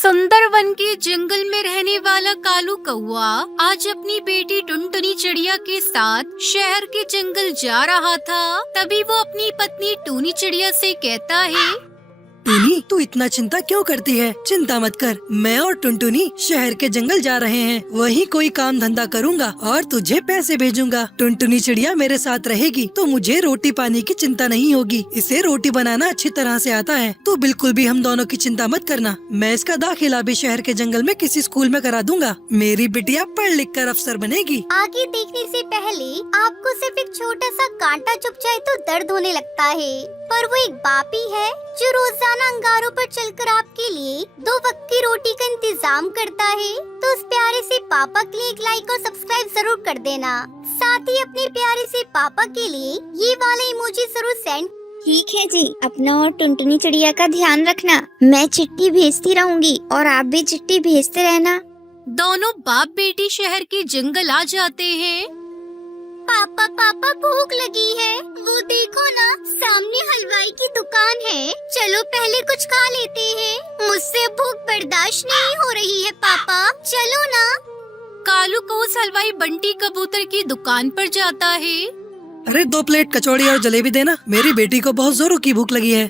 सुंदरवन के जंगल में रहने वाला कालू कौआ आज अपनी बेटी टुनटुनी चिड़िया के साथ शहर के जंगल जा रहा था। तभी वो अपनी पत्नी टूनी चिड़िया से कहता है, टूनी, तू इतना चिंता क्यों करती है? चिंता मत कर, मैं और टुनटुनी शहर के जंगल जा रहे हैं। वहीं कोई काम धंधा करूंगा और तुझे पैसे भेजूंगा। टुनटुनी चिड़िया मेरे साथ रहेगी तो मुझे रोटी पानी की चिंता नहीं होगी। इसे रोटी बनाना अच्छी तरह से आता है, तो बिल्कुल भी हम दोनों की चिंता मत करना। मैं इसका दाखिला भी शहर के जंगल में किसी स्कूल में करा दूंगा। मेरी बिटिया पढ़ लिख कर अफसर बनेगी। आगे देखने से पहले आपको सिर्फ एक छोटा सा कांटा चुभ जाए तो दर्द होने लगता है, पर वो एक बाप ही है जो रोजाना अंगारों पर चलकर आपके लिए 2 वक्त की रोटी का इंतजाम करता है। तो उस प्यारे से पापा के लिए एक लाइक और सब्सक्राइब जरूर कर देना। साथ ही अपने प्यारे से पापा के लिए ये वाला इमोजी जरूर सेंड। ठीक है जी, अपना और टुनटुनी चिड़िया का ध्यान रखना। मैं चिट्ठी भेजती रहूंगी और आप भी चिट्ठी भेजते रहना। दोनों बाप बेटी शहर के जंगल आ जाते हैं। पापा पापा भूख लगी है, वो देखो ना, सामने हलवाई की दुकान है। चलो पहले कुछ खा लेते हैं, मुझसे भूख बर्दाश्त नहीं हो रही है। पापा चलो ना। कालू को उस हलवाई बंटी कबूतर की दुकान पर जाता है। अरे 2 प्लेट कचौड़ी और जलेबी देना, मेरी बेटी को बहुत जोरों की भूख लगी है।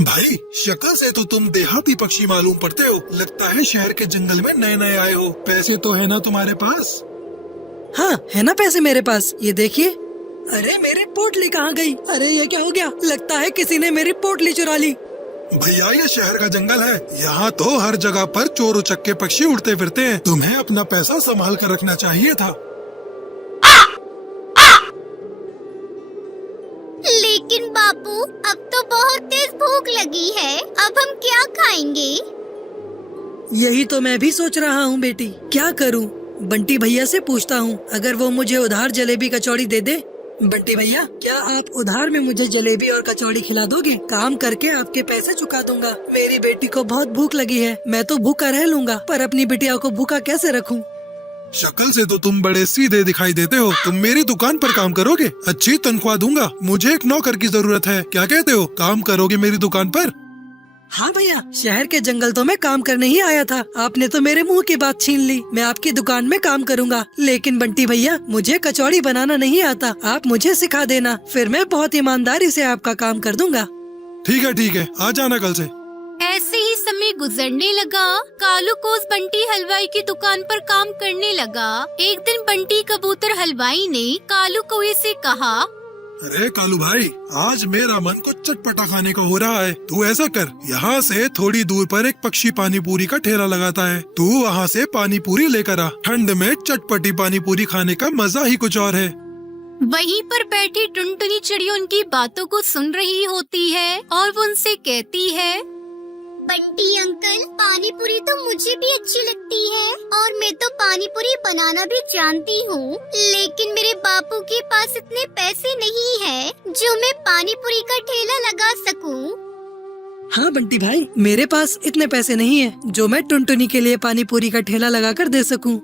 भाई, शक्ल से तो तुम देहाती पक्षी मालूम पड़ते हो। लगता है शहर के जंगल में नए नए आए हो। पैसे तो है ना तुम्हारे पास? हाँ है ना पैसे मेरे पास, ये देखिए। अरे मेरी पोटली कहाँ गई? अरे ये क्या हो गया? लगता है किसी ने मेरी पोटली चुरा ली। भैया, ये शहर का जंगल है, यहाँ तो हर जगह पर चोर उचक्के पक्षी उड़ते फिरते हैं। तुम्हें अपना पैसा संभाल कर रखना चाहिए था। लेकिन बापू, अब तो बहुत तेज भूख लगी है, अब हम क्या खाएंगे? यही तो मैं भी सोच रहा हूँ बेटी, क्या करूँ? बंटी भैया से पूछता हूँ, अगर वो मुझे उधार जलेबी कचौड़ी दे दे। बंटी भैया, क्या आप उधार में मुझे जलेबी और कचौड़ी खिला दोगे? काम करके आपके पैसे चुका दूंगा। मेरी बेटी को बहुत भूख लगी है, मैं तो भूखा रह लूंगा, पर अपनी बिटिया को भूखा कैसे रखूं? शक्ल से तो तुम बड़े सीधे दिखाई देते हो। तुम मेरी दुकान पर काम करोगे, अच्छी तनख्वाह दूंगा। मुझे एक नौकर की जरूरत है, क्या कहते हो? काम करोगे मेरी दुकान पर? हाँ भैया, शहर के जंगल तो मैं काम करने ही आया था। आपने तो मेरे मुंह की बात छीन ली। मैं आपकी दुकान में काम करूंगा, लेकिन बंटी भैया, मुझे कचौड़ी बनाना नहीं आता। आप मुझे सिखा देना, फिर मैं बहुत ईमानदारी से आपका काम कर दूंगा। ठीक है, आ जाना कल से। ऐसे ही समय गुजरने लगा। कालू को उस बंटी हलवाई की दुकान पर काम करने लगा। एक दिन बंटी कबूतर हलवाई ने कालू कौए से कहा, अरे कालू भाई, आज मेरा मन को चटपटा खाने का हो रहा है। तू ऐसा कर, यहाँ से थोड़ी दूर पर एक पक्षी पानी पूरी का ठेला लगाता है, तू वहाँ से पानी पूरी लेकर आ। ठंड में चटपटी पानी पूरी खाने का मजा ही कुछ और है। वहीं पर बैठी टुनटुनी चिड़िया उनकी बातों को सुन रही होती है और वो उनसे कहती है, बंटी अंकल, पानी पूरी तो मुझे भी अच्छी लगती है और मैं तो पानी पूरी बनाना भी जानती हूँ, लेकिन मेरे बापू के पास इतने पैसे नहीं है जो मैं पानी पूरी का ठेला लगा सकूँ। हाँ बंटी भाई, मेरे पास इतने पैसे नहीं है जो मैं टुनटुनी के लिए पानी पूरी का ठेला लगा कर दे सकूँ।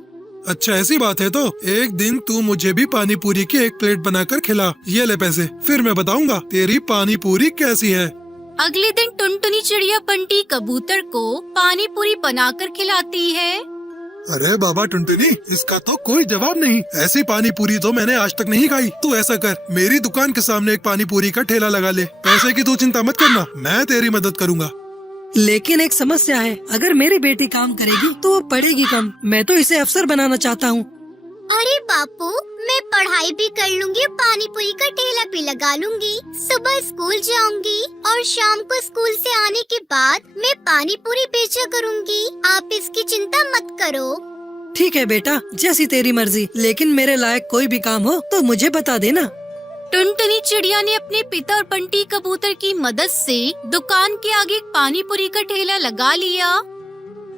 अच्छा, ऐसी बात है तो एक दिन तू मुझे भी पानी पूरी की 1 प्लेट बनाकर खिला। ये ले पैसे, फिर मैं बताऊंगा तेरी पानी पूरी कैसी है। अगले दिन टुनटुनी चिड़िया बंटी कबूतर को पानी पूरी बनाकर खिलाती है। अरे बाबा टुनटुनी, इसका तो कोई जवाब नहीं। ऐसी पानी पूरी तो मैंने आज तक नहीं खाई। तू ऐसा कर, मेरी दुकान के सामने एक पानी पूरी का ठेला लगा ले। पैसे की तू चिंता मत करना, मैं तेरी मदद करूँगा। लेकिन एक समस्या है, अगर मेरी बेटी काम करेगी तो वो पढ़ेगी कम। मैं तो इसे अफसर बनाना चाहता हूँ। अरे बापू, मैं पढ़ाई भी कर लूंगी, पानी पूरी का ठेला भी लगा लूंगी। सुबह स्कूल जाऊंगी और शाम को स्कूल से आने के बाद मैं पानी पूरी बेचा करूंगी। आप इसकी चिंता मत करो। ठीक है बेटा, जैसी तेरी मर्जी, लेकिन मेरे लायक कोई भी काम हो तो मुझे बता देना। टुनटुनी चिड़िया ने अपने पिता और बंटी कबूतर की मदद से दुकान के आगे पानी पूरी का ठेला लगा लिया।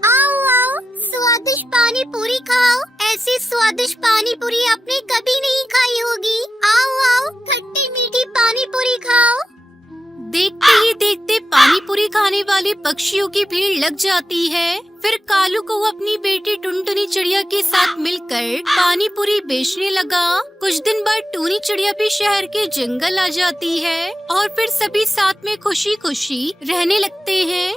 आओ आओ, स्वादिष्ट पानी पूरी खाओ। ऐसी स्वादिष्ट पानी पूरी आपने कभी नहीं खाई होगी। आओ आओ, खट्टी मीठी पानी पूरी खाओ। देखते ही देखते पानी पूरी खाने वाले पक्षियों की भीड़ लग जाती है। फिर कालू को अपनी बेटी टुनटुनी चिड़िया के साथ मिलकर पानी पूरी बेचने लगा। कुछ दिन बाद टूनी चिड़िया भी शहर के जंगल आ जाती है और फिर सभी साथ में खुशी खुशी रहने लगते हैं।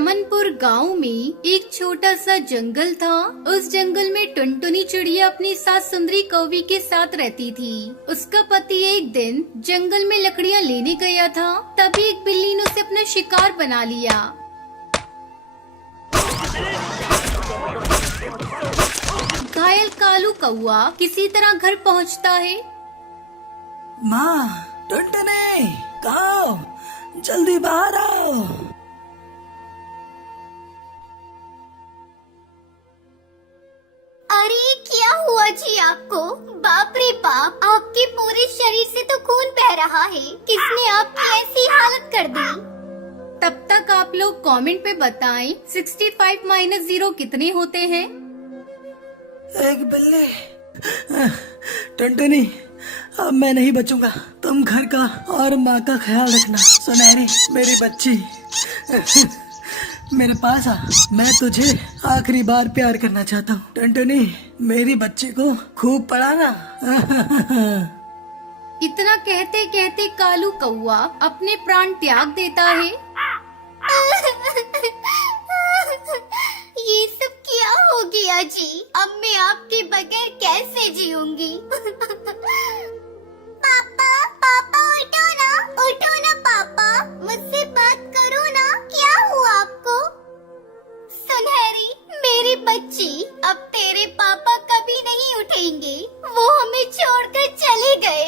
चमनपुर गांव में एक छोटा सा जंगल था। उस जंगल में टुनटुनी चिड़िया अपनी सास सुंदरी कौवी के साथ रहती थी। उसका पति एक दिन जंगल में लकड़ियां लेने गया था, तभी एक बिल्ली ने उसे अपना शिकार बना लिया। घायल कालू कौआ किसी तरह घर पहुंचता है। माँ, टुनटुनी, कहाँ हो? जल्दी बाहर आओ। अरे क्या हुआ जी आपको? बाप रे बाप, आपके पूरे शरीर से तो खून बह रहा है। किसने आपकी ऐसी हालत कर दी? तब तक आप लोग कमेंट पे बताएं 65 - 0 कितने होते हैं। एक बिल्ली। टुनटुनी, अब मैं नहीं बचूंगा। तुम घर का और माँ का ख्याल रखना। सुनहरी, मेरी बच्ची, मेरे पास आ। मैं तुझे आखिरी बार प्यार करना चाहता हूँ। टुनटुनी, मेरी बच्ची को खूब पढ़ाना। इतना कहते कहते कालू कौआ अपने प्राण त्याग देता है। ये सब क्या हो गया जी? अब मैं आपके बगैर कैसे जीऊंगी? पापा, पापा उठो ना पापा, मुझसे बात करो ना। क्या हुआ आपको? सुनहरी, मेरी बच्ची, अब तेरे पापा कभी नहीं उठेंगे। वो हमें छोड़कर चले गए।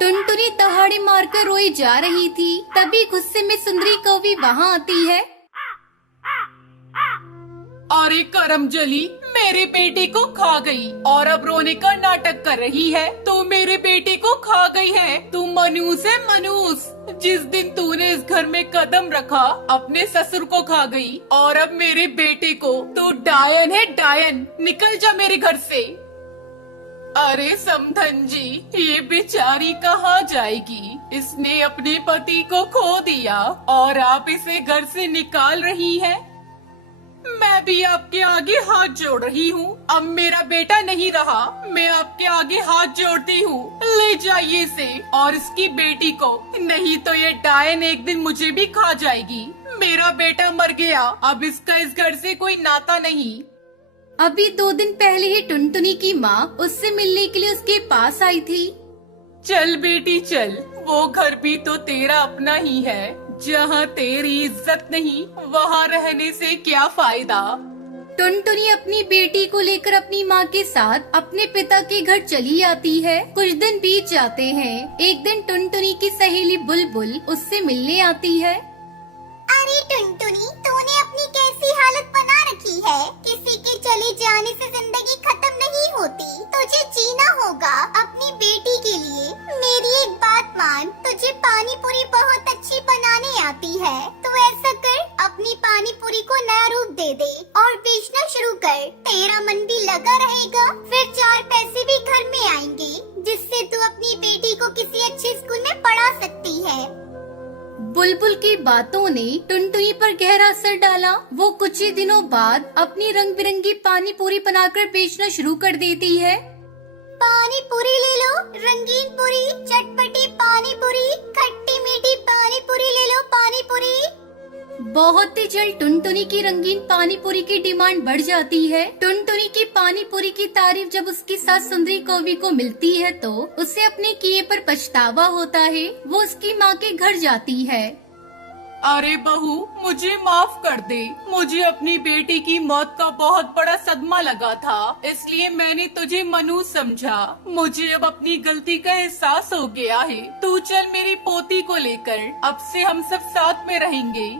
टुनटुनी दहाड़े मारकर रोई जा रही थी, तभी गुस्से में सुंदरी कौवी वहाँ आती है। अरे करमजली, मेरे बेटे को खा गई और अब रोने का नाटक कर रही है। तो मेरे बेटे को खा गई है। तू मनूस है, मनूस। जिस दिन तूने इस घर में कदम रखा, अपने ससुर को खा गई और अब मेरे बेटे को। तू डायन है, डायन। निकल जा मेरे घर से। अरे समधन जी, ये बेचारी कहाँ जाएगी? इसने अपने पति को खो दिया और आप इसे घर से निकाल रही हैं। मैं भी आपके आगे हाथ जोड़ रही हूँ। अब मेरा बेटा नहीं रहा, मैं आपके आगे हाथ जोड़ती हूँ। ले जाइए इसे और इसकी बेटी को, नहीं तो ये डायन एक दिन मुझे भी खा जाएगी। मेरा बेटा मर गया, अब इसका इस घर से कोई नाता नहीं। अभी 2 दिन पहले ही टुनटुनी की माँ उससे मिलने के लिए उसके पास आई थी। चल बेटी चल, वो घर भी तो तेरा अपना ही है। जहाँ तेरी इज्जत नहीं, वहाँ रहने से क्या फायदा। टुनटुनी अपनी बेटी को लेकर अपनी माँ के साथ अपने पिता के घर चली आती है। कुछ दिन बीत जाते हैं। एक दिन टुनटुनी की सहेली बुलबुल उससे मिलने आती है। अरे टुनटुनी, तूने अपनी कैसी हालत बना रखी है? किसी के चले जाने से जिंदगी खत्म नहीं होती। तुझे जीना होगा अपनी बेटी के लिए। मेरी एक बात मान, तुझे पानी पूरी बहुत अच्छी बनाने आती है। तो ऐसा कर, अपनी पानी पूरी को नया रूप दे दे और बेचना शुरू कर। तेरा मन भी लगा रहेगा, फिर 4 पैसे भी घर में आएंगे, जिससे तू अपनी बेटी को किसी अच्छे स्कूल में पढ़ा सकती है। बुलबुल की बातों ने टुनटुनी पर गहरा असर डाला। वो कुछ ही दिनों बाद अपनी रंग बिरंगी पानी पूरी बनाकर बेचना शुरू कर देती है। पानी पूरी ले लो, रंगीन पूरी, चटपटी पानी पूरी, खट्टी मीठी पानी पूरी ले लो, पानी पूरी। बहुत ही जल्द टुनटुनी की रंगीन पानी पूरी की डिमांड बढ़ जाती है। टुनटुनी की पानी पूरी की तारीफ जब उसकी सास सुंदरी कौवी को मिलती है तो उसे अपने किए पर पछतावा होता है। वो उसकी माँ के घर जाती है। अरे बहू, मुझे माफ कर दे। मुझे अपनी बेटी की मौत का बहुत बड़ा सदमा लगा था, इसलिए मैंने तुझे मनूस समझा। मुझे अब अपनी गलती का एहसास हो गया है। तू चल मेरी पोती को लेकर, अब से हम सब साथ में रहेंगे।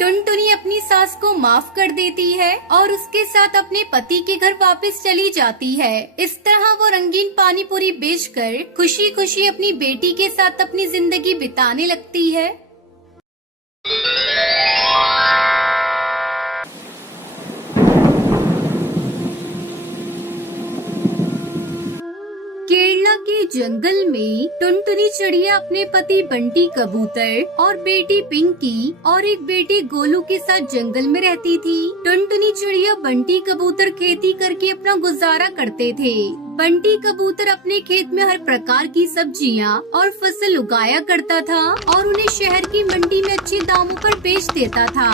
टुनटुनी अपनी सास को माफ कर देती है और उसके साथ अपने पति के घर वापस चली जाती है। इस तरह वो रंगीन पानी पूरी बेचकर खुशी खुशी अपनी बेटी के साथ अपनी जिंदगी बिताने लगती है। केरला के जंगल में टुनटुनी चिड़िया अपने पति बंटी कबूतर और बेटी पिंकी और एक बेटे गोलू के साथ जंगल में रहती थी। टुनटुनी चिड़िया बंटी कबूतर खेती करके अपना गुजारा करते थे। बंटी कबूतर अपने खेत में हर प्रकार की सब्जियां और फसल उगाया करता था और उन्हें शहर की मंडी में अच्छे दामों पर बेच देता था।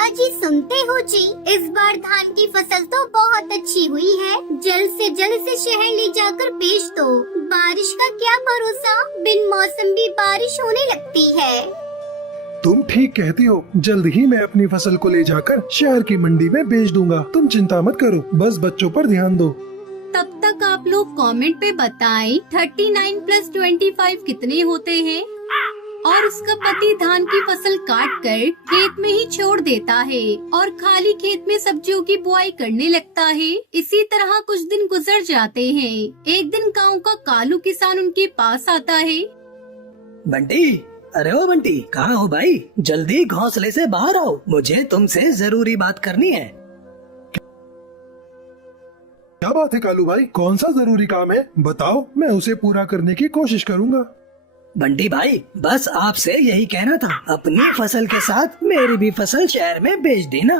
अजी सुनते हो जी, इस बार धान की फसल तो बहुत अच्छी हुई है। जल्द से जल्द इसे शहर ले जाकर बेच दो। बारिश का क्या भरोसा, बिन मौसम भी बारिश होने लगती है। तुम ठीक कहती हो, जल्द ही मैं अपनी फसल को ले जाकर शहर की मंडी में बेच दूंगा। तुम चिंता मत करो, बस बच्चों पर ध्यान दो। तब तक आप लोग कमेंट पे बताएं 39 + 25 कितने होते हैं। और उसका पति धान की फसल काट कर खेत में ही छोड़ देता है और खाली खेत में सब्जियों की बुआई करने लगता है। इसी तरह कुछ दिन गुजर जाते हैं। एक दिन गांव का कालू किसान उनके पास आता है। बंटी, अरे ओ बंटी, कहाँ हो भाई? जल्दी घोंसले से बाहर आओ, मुझे तुमसे जरूरी बात करनी है। क्या बात है कालू भाई, कौन सा जरूरी काम है? बताओ, मैं उसे पूरा करने की कोशिश करूंगा। बंटी भाई, बस आपसे यही कहना था, अपनी फसल के साथ मेरी भी फसल शहर में बेच देना।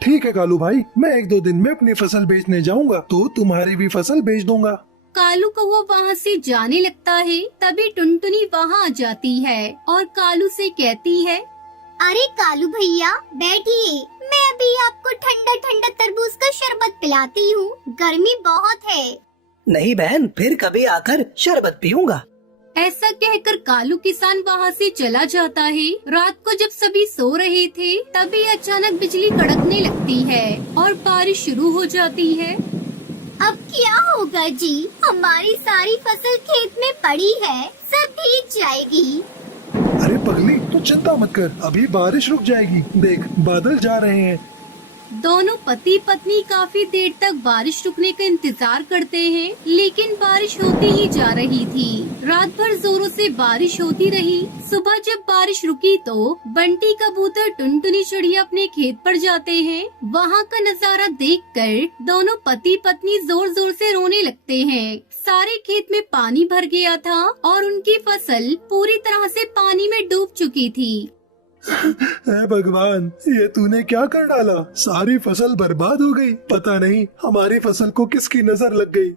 ठीक है कालू भाई, मैं 1-2 दिन में अपनी फसल बेचने जाऊंगा तो तुम्हारी भी फसल बेच दूंगा। कालू कौवा वहाँ से जाने लगता है। तभी टुनटुनी वहाँ आ जाती है और कालू से कहती है, अरे कालू भैया बैठिए, मैं अभी आपको ठंडा ठंडा तरबूज का शरबत पिलाती हूँ। गर्मी बहुत है। नहीं बहन, फिर कभी आकर शरबत पीऊंगा। ऐसा कहकर कालू किसान वहाँ से चला जाता है। रात को जब सभी सो रहे थे तभी अचानक बिजली कड़कने लगती है और बारिश शुरू हो जाती है। अब क्या होगा जी, हमारी सारी फसल खेत में पड़ी है, सब भीग जाएगी। अरे पगली, तू चिंता मत कर, अभी बारिश रुक जाएगी। देख, बादल जा रहे हैं। दोनों पति पत्नी काफी देर तक बारिश रुकने का इंतजार करते हैं, लेकिन बारिश होती ही जा रही थी। रात भर जोरों से बारिश होती रही। सुबह जब बारिश रुकी तो बंटी कबूतर टुनटुनी चिड़िया अपने खेत पर जाते हैं। वहाँ का नजारा देखकर दोनों पति पत्नी जोर जोर से रोने लगते हैं। सारे खेत में पानी भर गया था और उनकी फसल पूरी तरह से पानी में डूब चुकी थी। हे भगवान, ये तूने क्या कर डाला? सारी फसल बर्बाद हो गई। पता नहीं हमारी फसल को किसकी नजर लग गई।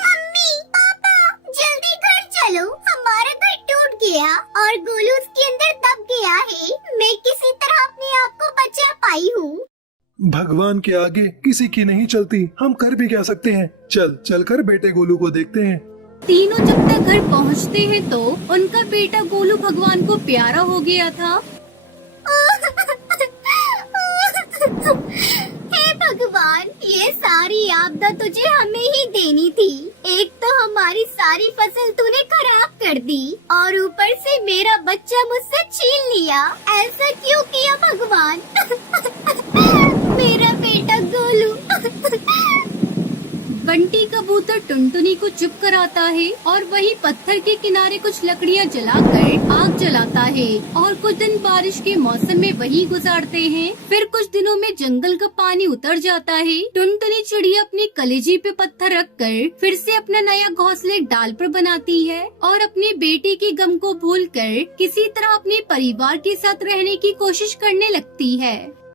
मम्मी, पापा, जल्दी घर चलो, हमारा घर टूट गया और गोलू उसके अंदर दब गया है। मैं किसी तरह अपने आप को बचा पाई हूँ। भगवान के आगे किसी की नहीं चलती, हम कर भी क्या सकते हैं। चल कर बेटे गोलू को देखते हैं। तीनों जब तक घर पहुंचते हैं तो उनका बेटा गोलू भगवान को प्यारा हो गया था। हे भगवान, ये सारी आपदा तुझे हमें ही देनी थी। एक तो हमारी सारी फसल तूने खराब कर दी और ऊपर से मेरा बच्चा मुझसे छीन लिया। ऐसा क्यों किया भगवान? मेरा बेटा गोलू। बंटी कबूतर टुनटुनी को चुप कराता है और वही पत्थर के किनारे कुछ लकड़ियां जलाकर आग जलाता है और कुछ दिन बारिश के मौसम में वही गुजारते हैं। फिर कुछ दिनों में जंगल का पानी उतर जाता है। टुनटुनी चिड़िया अपनी कलेजी पे पत्थर रखकर फिर से अपना नया घोंसला एक डाल पर बनाती है और अपने बेटे के गम को भूलकर किसी तरह अपने परिवार के साथ रहने की कोशिश करने लगती है।